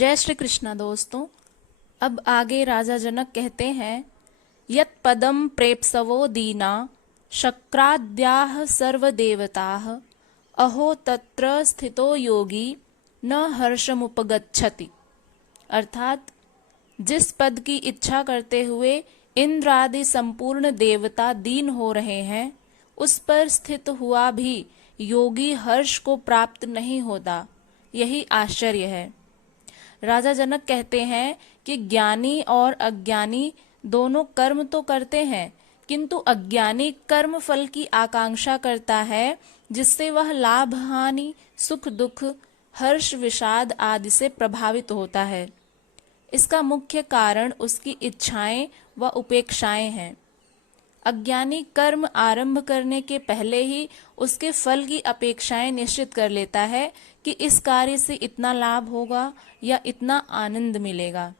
जय श्री कृष्णा दोस्तों। अब आगे राजा जनक कहते हैं, यत् पदम प्रेप्सवो दीना शक्राद्याः सर्वदेवताः अहो तत्र स्थितो योगी न हर्षमुपगच्छति। अर्थात जिस पद की इच्छा करते हुए इंद्र आदि संपूर्ण देवता दीन हो रहे हैं, उस पर स्थित हुआ भी योगी हर्ष को प्राप्त नहीं होता। यही आश्चर्य है। राजा जनक कहते हैं कि ज्ञानी और अज्ञानी दोनों कर्म तो करते हैं, किंतु अज्ञानी कर्म फल की आकांक्षा करता है, जिससे वह लाभ हानि, सुख दुख, हर्ष विषाद आदि से प्रभावित होता है। इसका मुख्य कारण उसकी इच्छाएं व उपेक्षाएं हैं। अज्ञानी कर्म आरंभ करने के पहले ही उसके फल की अपेक्षाएं निश्चित कर लेता है कि इस कार्य से इतना लाभ होगा या इतना आनंद मिलेगा।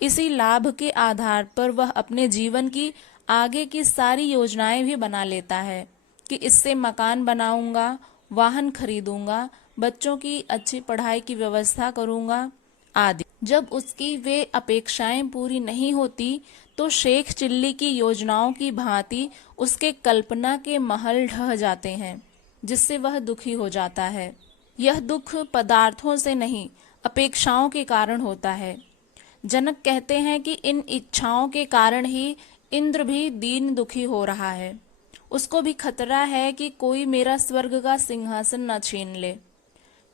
इसी लाभ के आधार पर वह अपने जीवन की आगे की सारी योजनाएं भी बना लेता है कि इससे मकान बनाऊंगा, वाहन खरीदूंगा, बच्चों की अच्छी पढ़ाई की व्यवस्था करूंगा आदि। जब उसकी वे अपेक्षाएं पूरी नहीं होती तो शेख चिल्ली की योजनाओं की भांति उसके कल्पना के महल ढह जाते हैं, जिससे वह दुखी हो जाता है। यह दुख पदार्थों से नहीं, अपेक्षाओं के कारण होता है। जनक कहते हैं कि इन इच्छाओं के कारण ही इंद्र भी दीन दुखी हो रहा है। उसको भी खतरा है कि कोई मेरा स्वर्ग का सिंहासन न छीन ले।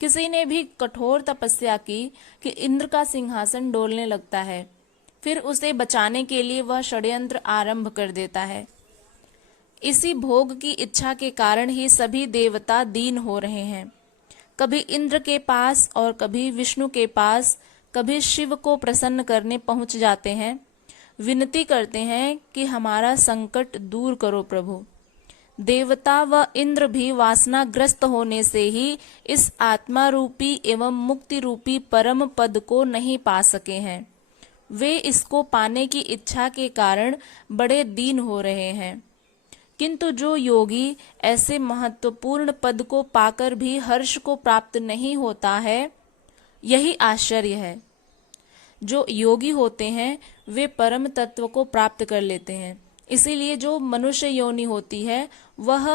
किसी ने भी कठोर तपस्या की कि इंद्र का सिंहासन डोलने लगता है, फिर उसे बचाने के लिए वह षड्यंत्र आरंभ कर देता है। इसी भोग की इच्छा के कारण ही सभी देवता दीन हो रहे हैं। कभी इंद्र के पास और कभी विष्णु के पास, कभी शिव को प्रसन्न करने पहुंच जाते हैं, विनती करते हैं कि हमारा संकट दूर करो प्रभु। देवता व इंद्र भी वासनाग्रस्त होने से ही इस आत्मा रूपी एवं मुक्ति रूपी परम पद को नहीं पा सके हैं। वे इसको पाने की इच्छा के कारण बड़े दीन हो रहे हैं। किंतु जो योगी ऐसे महत्वपूर्ण पद को पाकर भी हर्ष को प्राप्त नहीं होता है, यही आश्चर्य है। जो योगी होते हैं वे परम तत्व को प्राप्त कर लेते हैं। इसीलिए जो मनुष्य योनि होती है वह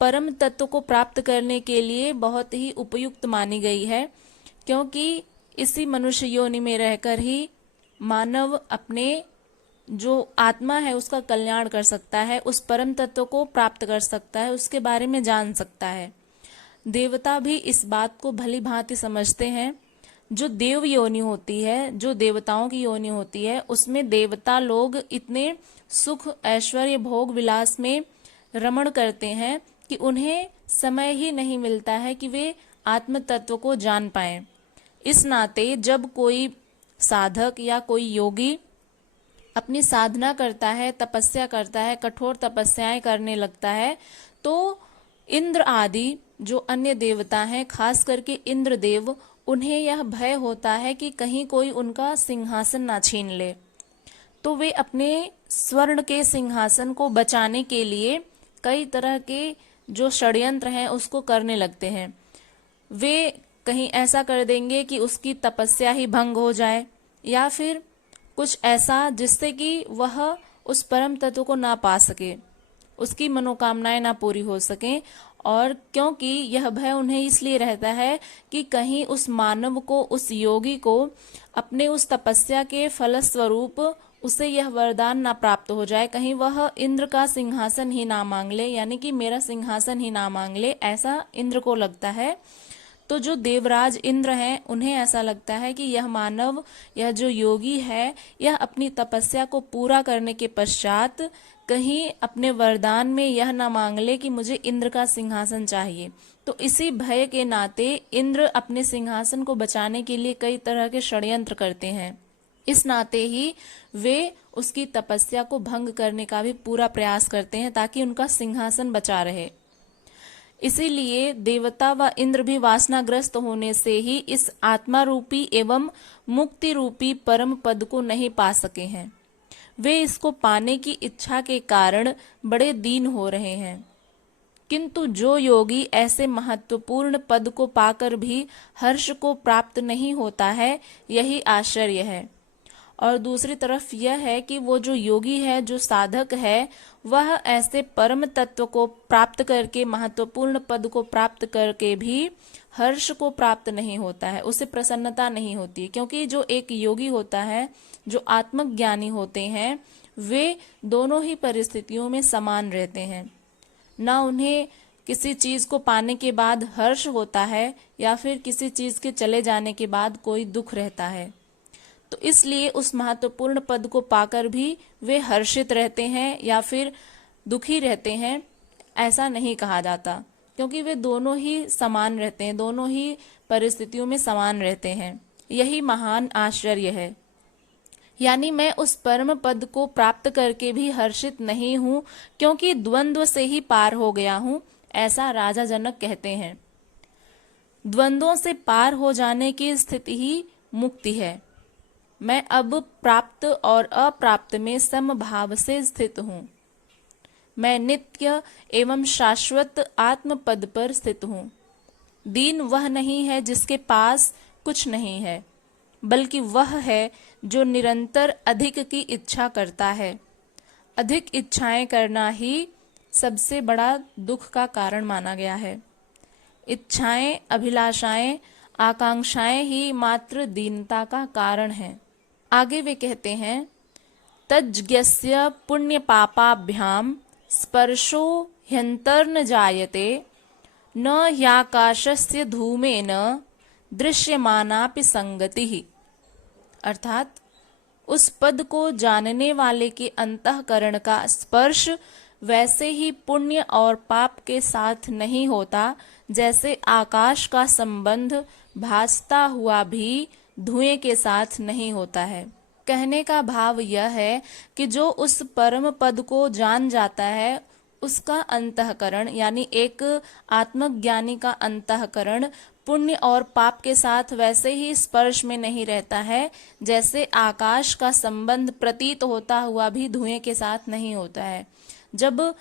परम तत्व को प्राप्त करने के लिए बहुत ही उपयुक्त मानी गई है, क्योंकि इसी मनुष्य योनि में रहकर ही मानव अपने जो आत्मा है उसका कल्याण कर सकता है, उस परम तत्व को प्राप्त कर सकता है, उसके बारे में जान सकता है। देवता भी इस बात को भली भांति समझते हैं। जो देव योनि होती है, जो देवताओं की योनि होती है, उसमें देवता लोग इतने सुख ऐश्वर्य भोग विलास में रमण करते हैं कि उन्हें समय ही नहीं मिलता है कि वे आत्म तत्व को जान पाएं। इस नाते जब कोई साधक या कोई योगी अपनी साधना करता है, तपस्या करता है, कठोर तपस्याएं करने लगता है, तो इंद्र आदि जो अन्य देवता हैं, खास करके इंद्र देव, उन्हें यह भय होता है कि कहीं कोई उनका सिंहासन ना छीन ले। तो वे अपने स्वर्ण के सिंहासन को बचाने के लिए कई तरह के जो षड्यंत्र हैं उसको करने लगते हैं। वे कहीं ऐसा कर देंगे कि उसकी तपस्या ही भंग हो जाए, या फिर कुछ ऐसा जिससे कि वह उस परम तत्व को ना पा सके, उसकी मनोकामनाएं ना पूरी हो सकें। और क्योंकि यह भय उन्हें इसलिए रहता है कि कहीं उस मानव को, उस योगी को अपने उस तपस्या के फलस्वरूप उसे यह वरदान ना प्राप्त हो जाए, कहीं वह इंद्र का सिंहासन ही ना मांग ले, यानी कि मेरा सिंहासन ही ना मांग ले, ऐसा इंद्र को लगता है। तो जो देवराज इंद्र हैं उन्हें ऐसा लगता है कि यह मानव, यह जो योगी है, यह अपनी तपस्या को पूरा करने के पश्चात कहीं अपने वरदान में यह ना मांग ले कि मुझे इंद्र का सिंहासन चाहिए। तो इसी भय के नाते इंद्र अपने सिंहासन को बचाने के लिए कई तरह के षड्यंत्र करते हैं। इस नाते ही वे उसकी तपस्या को भंग करने का भी पूरा प्रयास करते हैं ताकि उनका सिंहासन बचा रहे। इसीलिए देवता व इंद्र भी वासनाग्रस्त होने से ही इस आत्मा रूपी एवं मुक्ति रूपी परम पद को नहीं पा सके हैं। वे इसको पाने की इच्छा के कारण बड़े दीन हो रहे हैं। किंतु जो योगी ऐसे महत्वपूर्ण पद को पाकर भी हर्ष को प्राप्त नहीं होता है, यही आश्चर्य है। और दूसरी तरफ यह है कि वो जो योगी है, जो साधक है, वह ऐसे परम तत्व को प्राप्त करके, महत्वपूर्ण पद को प्राप्त करके भी हर्ष को प्राप्त नहीं होता है, उसे प्रसन्नता नहीं होती। क्योंकि जो एक योगी होता है, जो आत्मज्ञानी होते हैं, वे दोनों ही परिस्थितियों में समान रहते हैं। ना उन्हें किसी चीज को पाने के बाद हर्ष होता है या फिर किसी चीज के चले जाने के बाद कोई दुख रहता है। तो इसलिए उस महत्वपूर्ण पद को पाकर भी वे हर्षित रहते हैं या फिर दुखी रहते हैं, ऐसा नहीं कहा जाता, क्योंकि वे दोनों ही समान रहते हैं, दोनों ही परिस्थितियों में समान रहते हैं। यही महान आश्चर्य है। यानी मैं उस परम पद को प्राप्त करके भी हर्षित नहीं हूं, क्योंकि द्वंद्व से ही पार हो गया हूं, ऐसा राजा जनक कहते हैं। द्वंद्वों से पार हो जाने की स्थिति ही मुक्ति है। मैं अब प्राप्त और अप्राप्त में समभाव से स्थित हूं। मैं नित्य एवं शाश्वत आत्म पद पर स्थित हूं। दीन वह नहीं है जिसके पास कुछ नहीं है, बल्कि वह है जो निरंतर अधिक की इच्छा करता है। अधिक इच्छाएं करना ही सबसे बड़ा दुख का कारण माना गया है। इच्छाएं, अभिलाषाएं, आकांक्षाएं ही मात्र दीनता का कारण हैं। आगे वे कहते हैं, तज्ज्ञस्य पुण्य पापाभ्याम स्पर्शो ह्यंतर्न जायते, न ह्याकाशस्य धूमेन दृश्यमानापि संगतिः। अर्थात उस पद को जानने वाले के अंतःकरण का स्पर्श वैसे ही पुण्य और पाप के साथ नहीं होता, जैसे आकाश का संबंध भासता हुआ भी धुएं के साथ नहीं होता है। कहने का भाव यह है कि जो उस परम पद को जान जाता है, उसका अंतःकरण यानी एक आत्मज्ञानी का अंतःकरण पुण्य और पाप के साथ वैसे ही स्पर्श में नहीं रहता है, जैसे आकाश का संबंध प्रतीत होता हुआ भी धुएं के साथ नहीं होता है। जब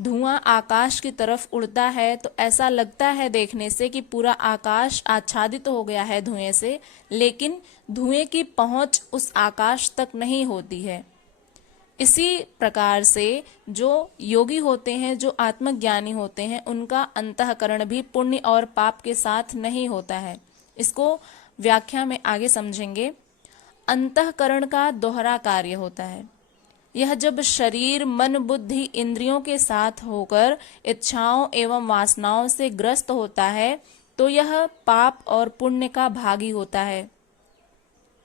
धुआं आकाश की तरफ उड़ता है तो ऐसा लगता है देखने से कि पूरा आकाश आच्छादित हो गया है धुएं से, लेकिन धुएं की पहुंच उस आकाश तक नहीं होती है। इसी प्रकार से जो योगी होते हैं, जो आत्मज्ञानी होते हैं, उनका अंतःकरण भी पुण्य और पाप के साथ नहीं होता है। इसको व्याख्या में आगे समझेंगे। अंतःकरण का दोहरा कार्य होता है। यह जब शरीर, मन, बुद्धि, इंद्रियों के साथ होकर इच्छाओं एवं वासनाओं से ग्रस्त होता है, तो यह पाप और पुण्य का भागी होता है।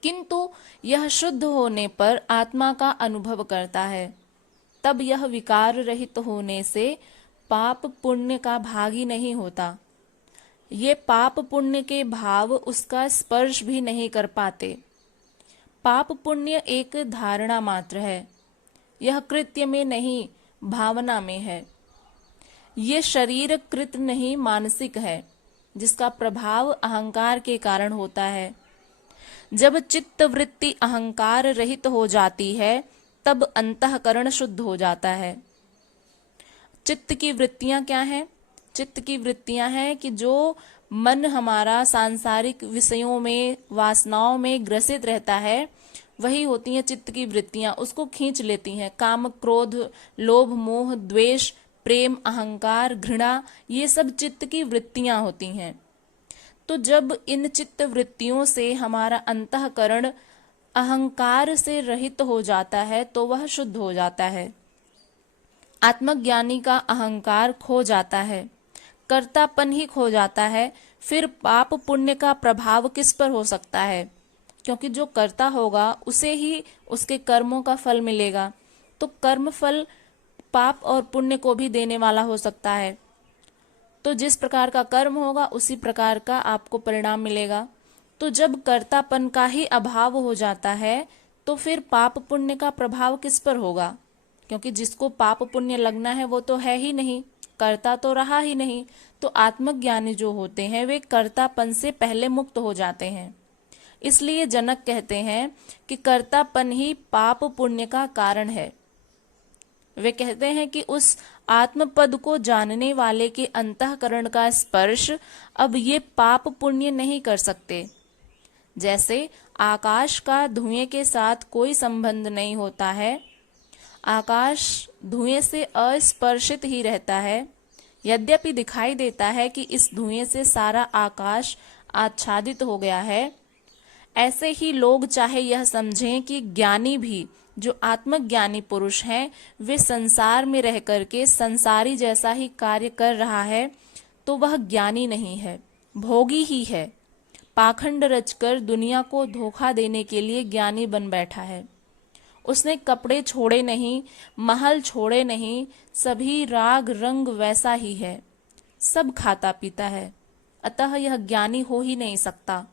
किंतु यह शुद्ध होने पर आत्मा का अनुभव करता है, तब यह विकार रहित होने से पाप पुण्य का भागी नहीं होता। ये पाप पुण्य के भाव उसका स्पर्श भी नहीं कर पाते। पाप पुण्य एक धारणा मात्र है, यह कृत्य में नहीं, भावना में है। ये शरीर कृत नहीं, मानसिक है, जिसका प्रभाव अहंकार के कारण होता है। जब चित्त वृत्ति अहंकार रहित हो जाती है, तब अंतःकरण शुद्ध हो जाता है। चित्त की वृत्तियां क्या हैं? चित्त की वृत्तियां हैं कि जो मन हमारा सांसारिक विषयों में, वासनाओं में ग्रसित रहता है, वही होती हैं चित्त की वृत्तियां। उसको खींच लेती हैं। काम, क्रोध, लोभ, मोह, द्वेष, प्रेम, अहंकार, घृणा, ये सब चित्त की वृत्तियां होती हैं। तो जब इन चित्त वृत्तियों से हमारा अंतःकरण अहंकार से रहित हो जाता है, तो वह शुद्ध हो जाता है। आत्मज्ञानी का अहंकार खो जाता है, कर्तापन ही खो जाता है। फिर पाप पुण्य का प्रभाव किस पर हो सकता है? क्योंकि जो कर्ता होगा उसे ही उसके कर्मों का फल मिलेगा। तो कर्म फल पाप और पुण्य को भी देने वाला हो सकता है। तो जिस प्रकार का कर्म होगा उसी प्रकार का आपको परिणाम मिलेगा। तो जब कर्तापन का ही अभाव हो जाता है, तो फिर पाप पुण्य का प्रभाव किस पर होगा? क्योंकि जिसको पाप पुण्य लगना है वो तो है ही नहीं, कर्ता तो रहा ही नहीं। तो आत्मज्ञानी जो होते हैं वे कर्तापन से पहले मुक्त हो जाते हैं। इसलिए जनक कहते हैं कि कर्तापन ही पाप पुण्य का कारण है। वे कहते हैं कि उस आत्मपद को जानने वाले के अंतःकरण का स्पर्श अब ये पाप पुण्य नहीं कर सकते। जैसे आकाश का धुएं के साथ कोई संबंध नहीं होता है, आकाश धुएं से अस्पर्शित ही रहता है, यद्यपि दिखाई देता है कि इस धुएं से सारा आकाश आच्छादित हो गया है। ऐसे ही लोग चाहे यह समझें कि ज्ञानी भी, जो आत्मज्ञानी पुरुष हैं, वे संसार में रह करके संसारी जैसा ही कार्य कर रहा है, तो वह ज्ञानी नहीं है, भोगी ही है। पाखंड रचकर दुनिया को धोखा देने के लिए ज्ञानी बन बैठा है। उसने कपड़े छोड़े नहीं, महल छोड़े नहीं, सभी राग रंग वैसा ही है, सब खाता पीता है, अतः यह ज्ञानी हो ही नहीं सकता।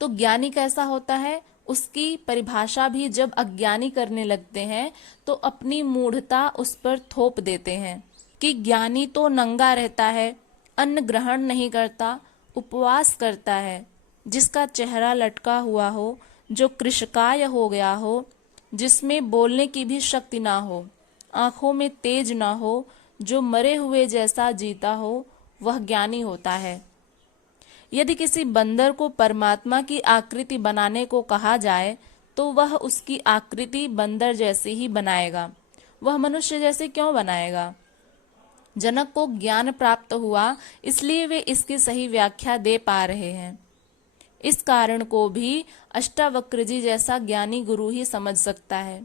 तो ज्ञानी कैसा होता है, उसकी परिभाषा भी जब अज्ञानी करने लगते हैं तो अपनी मूढ़ता उस पर थोप देते हैं कि ज्ञानी तो नंगा रहता है, अन्न ग्रहण नहीं करता, उपवास करता है, जिसका चेहरा लटका हुआ हो, जो कृशकाय हो गया हो, जिसमें बोलने की भी शक्ति ना हो, आंखों में तेज ना हो, जो मरे हुए जैसा जीता हो, वह ज्ञानी होता है। यदि किसी बंदर को परमात्मा की आकृति बनाने को कहा जाए तो वह उसकी आकृति बंदर जैसी ही बनाएगा, वह मनुष्य जैसे क्यों बनाएगा? जनक को ज्ञान प्राप्त हुआ, इसलिए वे इसकी सही व्याख्या दे पा रहे हैं। इस कारण को भी अष्टावक्र जी जैसा ज्ञानी गुरु ही समझ सकता है।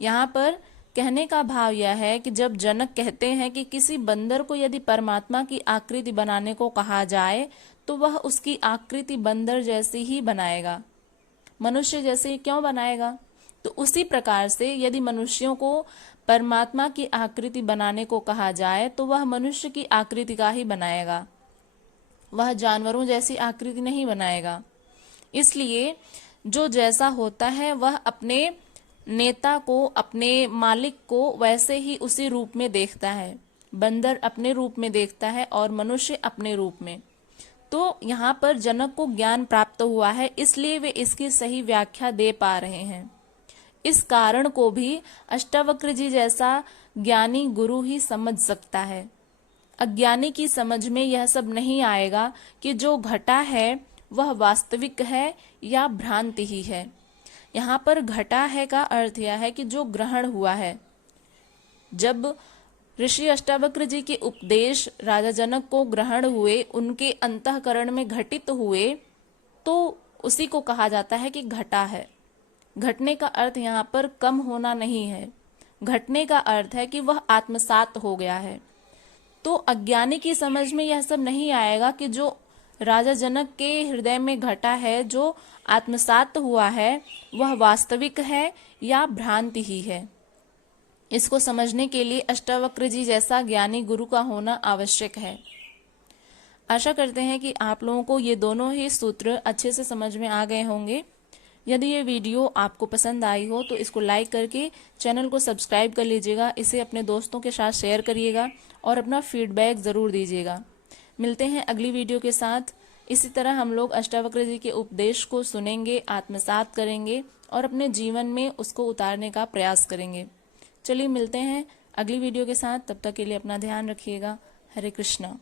यहाँ पर कहने का भाव यह है कि जब जनक कहते हैं कि किसी बंदर को यदि परमात्मा की आकृति बनाने को कहा जाए तो वह उसकी आकृति बंदर जैसी ही बनाएगा, मनुष्य जैसे क्यों बनाएगा? तो उसी प्रकार से यदि मनुष्यों को परमात्मा की आकृति बनाने को कहा जाए तो वह मनुष्य की आकृति का ही बनाएगा, वह जानवरों जैसी आकृति नहीं बनाएगा। इसलिए जो जैसा होता है वह अपने नेता को, अपने मालिक को वैसे ही उसी रूप में देखता है। बंदर अपने रूप में देखता है और मनुष्य अपने रूप में। तो यहाँ पर जनक को ज्ञान प्राप्त हुआ है, इसलिए वे इसकी सही व्याख्या दे पा रहे हैं। इस कारण को भी अष्टावक्र जी जैसा ज्ञानी गुरु ही समझ सकता है। अज्ञानी की समझ में यह सब नहीं आएगा कि जो घटा है वह वास्तविक है या भ्रांति ही है। यहाँ पर घटा है का अर्थ यह है कि जो ग्रहण हुआ है। जब ऋषि अष्टावक्र जी के उपदेश राजा जनक को ग्रहण हुए, उनके अंतःकरण में घटित हुए, तो उसी को कहा जाता है कि घटा है। घटने का अर्थ यहाँ पर कम होना नहीं है, घटने का अर्थ है कि वह आत्मसात हो गया है। तो अज्ञानी की समझ में यह सब नहीं आएगा कि जो राजा जनक के हृदय में घटा है, जो आत्मसात हुआ है, वह वास्तविक है या भ्रांति ही है। इसको समझने के लिए अष्टावक्र जी जैसा ज्ञानी गुरु का होना आवश्यक है। आशा करते हैं कि आप लोगों को ये दोनों ही सूत्र अच्छे से समझ में आ गए होंगे। यदि ये वीडियो आपको पसंद आई हो तो इसको लाइक करके चैनल को सब्सक्राइब कर लीजिएगा, इसे अपने दोस्तों के साथ शेयर करिएगा और अपना फीडबैक ज़रूर दीजिएगा। मिलते हैं अगली वीडियो के साथ। इसी तरह हम लोग अष्टावक्र जी के उपदेश को सुनेंगे, आत्मसात करेंगे और अपने जीवन में उसको उतारने का प्रयास करेंगे। चलिए मिलते हैं अगली वीडियो के साथ, तब तक के लिए अपना ध्यान रखिएगा। हरे कृष्णा।